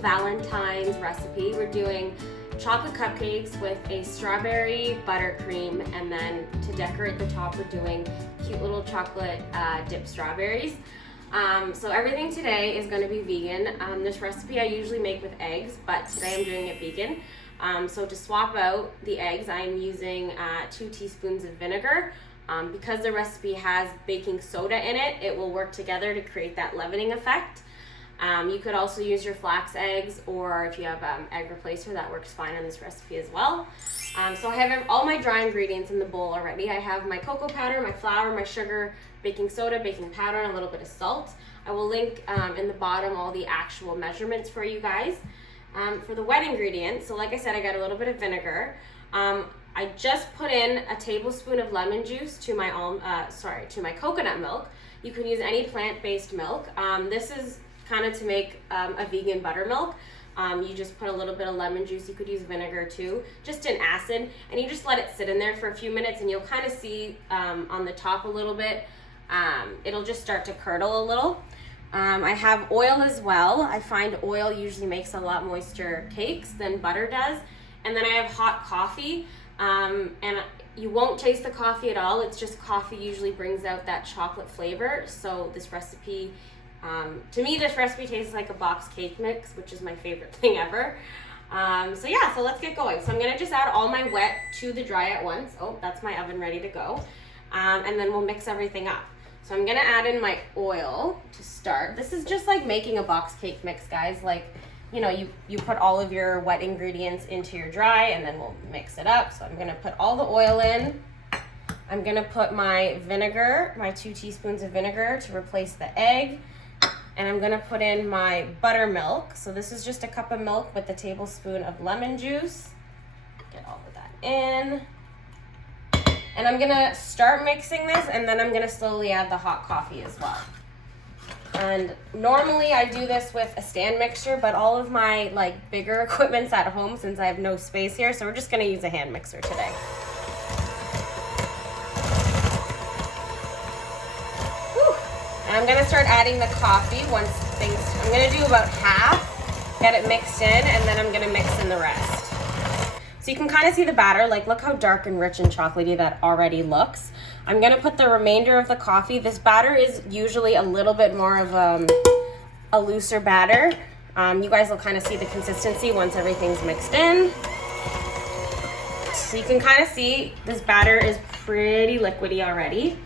Valentine's recipe. We're doing chocolate cupcakes with a strawberry buttercream, and then to decorate the top we're doing cute little chocolate dipped strawberries. So everything today is going to be vegan. This recipe I usually make with eggs, but today I'm doing it vegan. So to swap out the eggs, I'm using 2 teaspoons of vinegar. Because the recipe has baking soda in it, it will work together to create that leavening effect. You could also use your flax eggs, or if you have egg replacer, that works fine in this recipe as well. So I have all my dry ingredients in the bowl already. I have my cocoa powder, my flour, my sugar, baking soda, baking powder, and a little bit of salt. I will link in the bottom all the actual measurements for you guys. For the wet ingredients, so like I said, I got a little bit of vinegar. I just put in a tablespoon of lemon juice to my to my coconut milk. You can use any plant-based milk. This is kind of to make a vegan buttermilk. You just put a little bit of lemon juice. You could use vinegar too, just an acid, and you just let it sit in there for a few minutes, and you'll kind of see on the top a little bit. It'll just start to curdle a little. I have oil as well. I find oil usually makes a lot moister cakes than butter does. And then I have hot coffee. And you won't taste the coffee at all. It's just coffee usually brings out that chocolate flavor. So this recipe, to me, this recipe tastes like a box cake mix, which is my favorite thing ever. So yeah, so let's get going. So I'm gonna just add all my wet to the dry at once. Oh, that's my oven ready to go. And then we'll mix everything up. So I'm gonna add in my oil to start. This is just like making a box cake mix, guys. Like, you know, you put all of your wet ingredients into your dry, and then we'll mix it up. So I'm gonna put all the oil in. I'm gonna put my vinegar, my 2 teaspoons of vinegar to replace the egg. And I'm gonna put in my buttermilk. So this is just a cup of milk with a tablespoon of lemon juice. Get all of that in. And I'm gonna start mixing this, and then I'm gonna slowly add the hot coffee as well. And normally I do this with a stand mixer, but all of my like bigger equipment's at home since I have no space here, so we're just gonna use a hand mixer today. Whew. And I'm gonna start adding the coffee once I'm gonna do about half, get it mixed in, and then I'm gonna mix in the rest. So you can kind of see the batter, like look how dark and rich and chocolatey that already looks. I'm gonna put the remainder of the coffee. This batter is usually a little bit more of a looser batter. You guys will kind of see the consistency once everything's mixed in. So you can kind of see this batter is pretty liquidy already.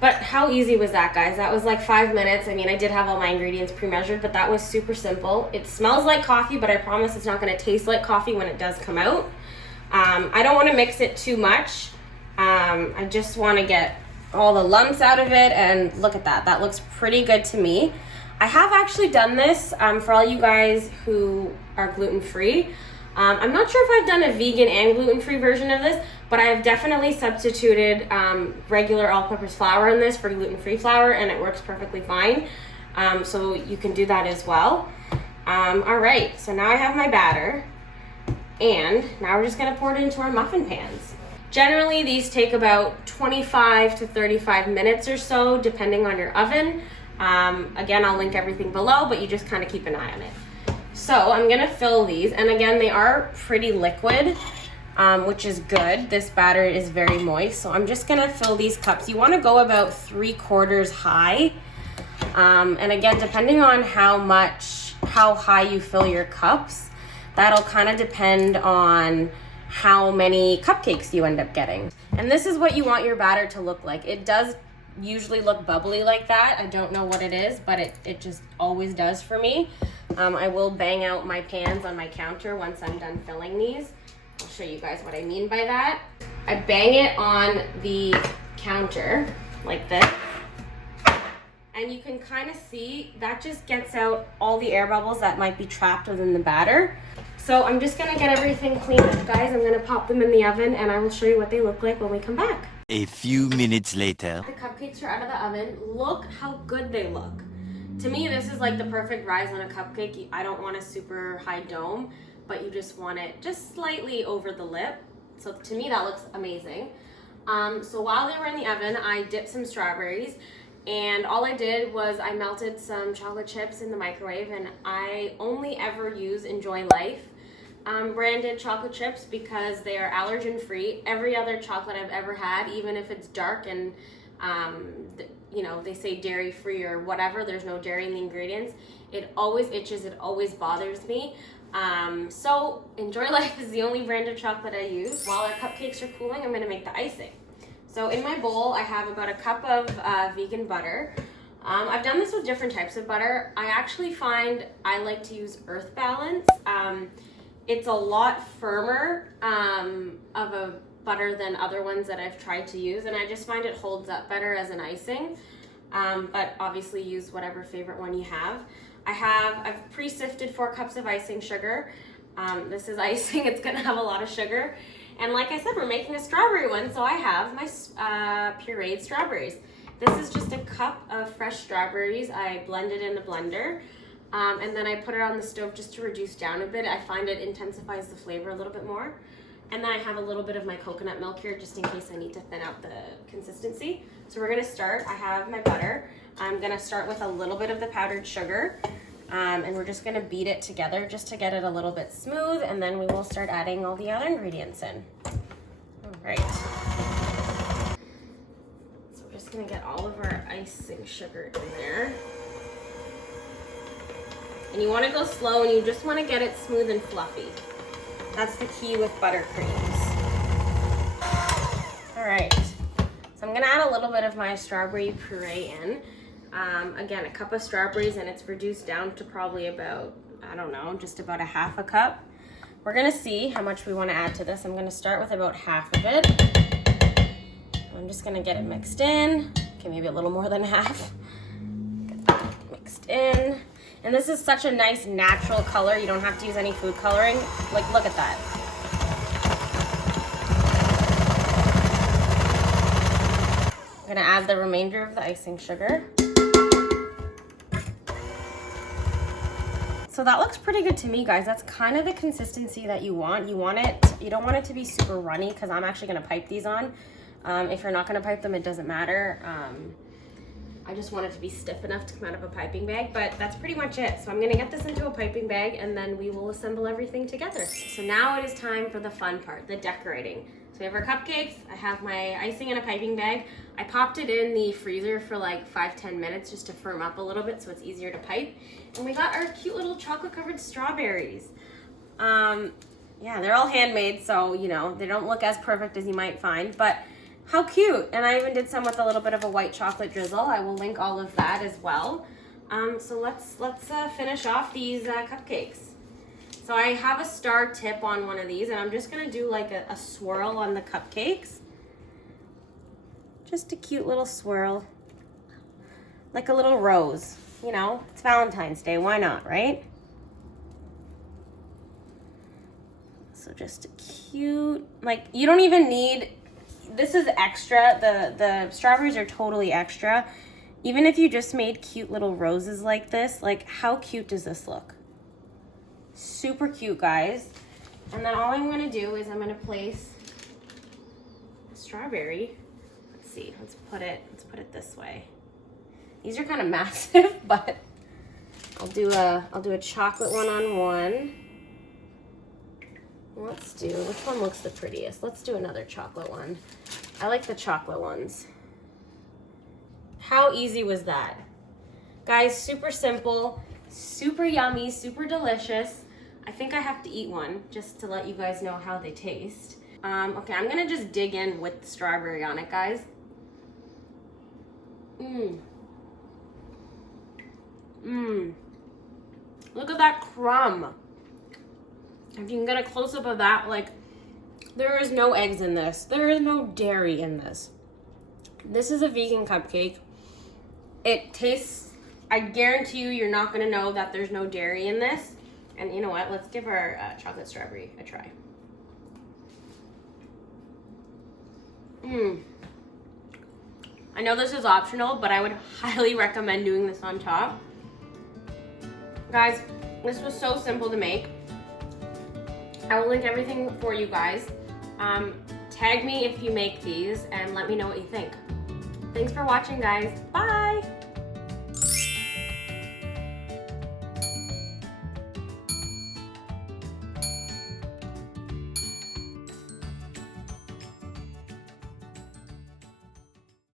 But how easy was that, guys? That was like 5 minutes. I mean, I did have all my ingredients pre-measured, but that was super simple. It smells like coffee, but I promise it's not gonna taste like coffee when it does come out. I don't wanna mix it too much. I just wanna get all the lumps out of it, and look at that. That looks pretty good to me. I have actually done this for all you guys who are gluten-free. I'm not sure if I've done a vegan and gluten-free version of this, but I have definitely substituted regular all-purpose flour in this for gluten-free flour, and it works perfectly fine. So you can do that as well. All right, so now I have my batter, and now we're just gonna pour it into our muffin pans. Generally, these take about 25 to 35 minutes or so, depending on your oven. Again, I'll link everything below, but you just kind of keep an eye on it. So I'm gonna fill these, and again, they are pretty liquid, which is good. This batter is very moist, so I'm just gonna fill these cups. You wanna go about 3/4 high. And again, depending on how high you fill your cups, that'll kind of depend on how many cupcakes you end up getting. And this is what you want your batter to look like. It does usually look bubbly like that. I don't know what it is, but it just always does for me. I will bang out my pans on my counter once I'm done filling these. I'll show you guys what I mean by that. I bang it on the counter like this. And you can kind of see that just gets out all the air bubbles that might be trapped within the batter. So I'm just gonna get everything cleaned up, guys. I'm gonna pop them in the oven, and I will show you what they look like when we come back. A few minutes later. The cupcakes are out of the oven. Look how good they look. To me, this is like the perfect rise on a cupcake. I don't want a super high dome, but you just want it just slightly over the lip. So to me, that looks amazing. So while they were in the oven, I dipped some strawberries. And all I did was I melted some chocolate chips in the microwave, and I only ever use Enjoy Life branded chocolate chips because they are allergen free. Every other chocolate I've ever had, even if it's dark and you know, they say dairy free or whatever, there's no dairy in the ingredients, it always itches, it always bothers me. So Enjoy Life is the only brand of chocolate I use. While our cupcakes are cooling, I'm gonna make the icing. So in my bowl, I have about a cup of vegan butter. I've done this with different types of butter. I actually find I like to use Earth Balance. It's a lot firmer of a butter than other ones that I've tried to use, and I just find it holds up better as an icing. But obviously use whatever favorite one you have. I've pre-sifted 4 cups of icing sugar. This is icing, it's gonna have a lot of sugar. And like I said, we're making a strawberry one, so I have my pureed strawberries. This is just a cup of fresh strawberries. I blend it in a blender. And then I put it on the stove just to reduce down a bit. I find it intensifies the flavor a little bit more. And then I have a little bit of my coconut milk here just in case I need to thin out the consistency. So we're gonna start. I have my butter. I'm gonna start with a little bit of the powdered sugar. And we're just gonna beat it together just to get it a little bit smooth, and then we will start adding all the other ingredients in. All right. So we're just gonna get all of our icing sugar in there. And you wanna go slow, and you just wanna get it smooth and fluffy. That's the key with buttercreams. All right, so I'm gonna add a little bit of my strawberry puree in. Again, a cup of strawberries, and it's reduced down to probably about, I don't know, just about a half a cup. We're gonna see how much we wanna add to this. I'm gonna start with about half of it. I'm just gonna get it mixed in. Okay, maybe a little more than half. Get that mixed in. And this is such a nice natural color. You don't have to use any food coloring. Like, look at that. I'm gonna add the remainder of the icing sugar. So that looks pretty good to me, guys. That's kind of the consistency that you want. You don't want it to be super runny, because I'm actually gonna pipe these on. If you're not gonna pipe them, it doesn't matter. I just want it to be stiff enough to come out of a piping bag, but that's pretty much it. So I'm gonna get this into a piping bag, and then we will assemble everything together. So now it is time for the fun part, the decorating. So we have our cupcakes. I have my icing in a piping bag. I popped it in the freezer for like 5-10 minutes just to firm up a little bit so it's easier to pipe. And we got our cute little chocolate covered strawberries. Yeah, they're all handmade, so you know, they don't look as perfect as you might find, but how cute. And I even did some with a little bit of a white chocolate drizzle. I will link all of that as well. So let's finish off these cupcakes. So I have a star tip on one of these, and I'm just gonna do like a swirl on the cupcakes. Just a cute little swirl. Like a little rose, you know, it's Valentine's Day, why not, right? So just a cute, like, you don't even need, this is extra, the strawberries are totally extra. Even if you just made cute little roses like this, like how cute does this look? Super cute, guys. And then all I'm gonna do is I'm gonna place a strawberry. Let's see, let's put it this way. These are kind of massive, but I'll do a chocolate one on one. Let's do, which one looks the prettiest? Let's do another chocolate one. I like the chocolate ones. How easy was that? Guys, super simple, super yummy, super delicious. I think I have to eat one just to let you guys know how they taste. Okay, I'm gonna just dig in with the strawberry on it, guys. Look at that crumb. If you can get a close-up of that, like, there is no eggs in this. There is no dairy in this. This is a vegan cupcake. It tastes, I guarantee you're not gonna know that there's no dairy in this. And you know what? Let's give our chocolate strawberry a try. I know this is optional, but I would highly recommend doing this on top. Guys, this was so simple to make. I will link everything for you guys. Tag me if you make these and let me know what you think. Thanks for watching, guys. Bye!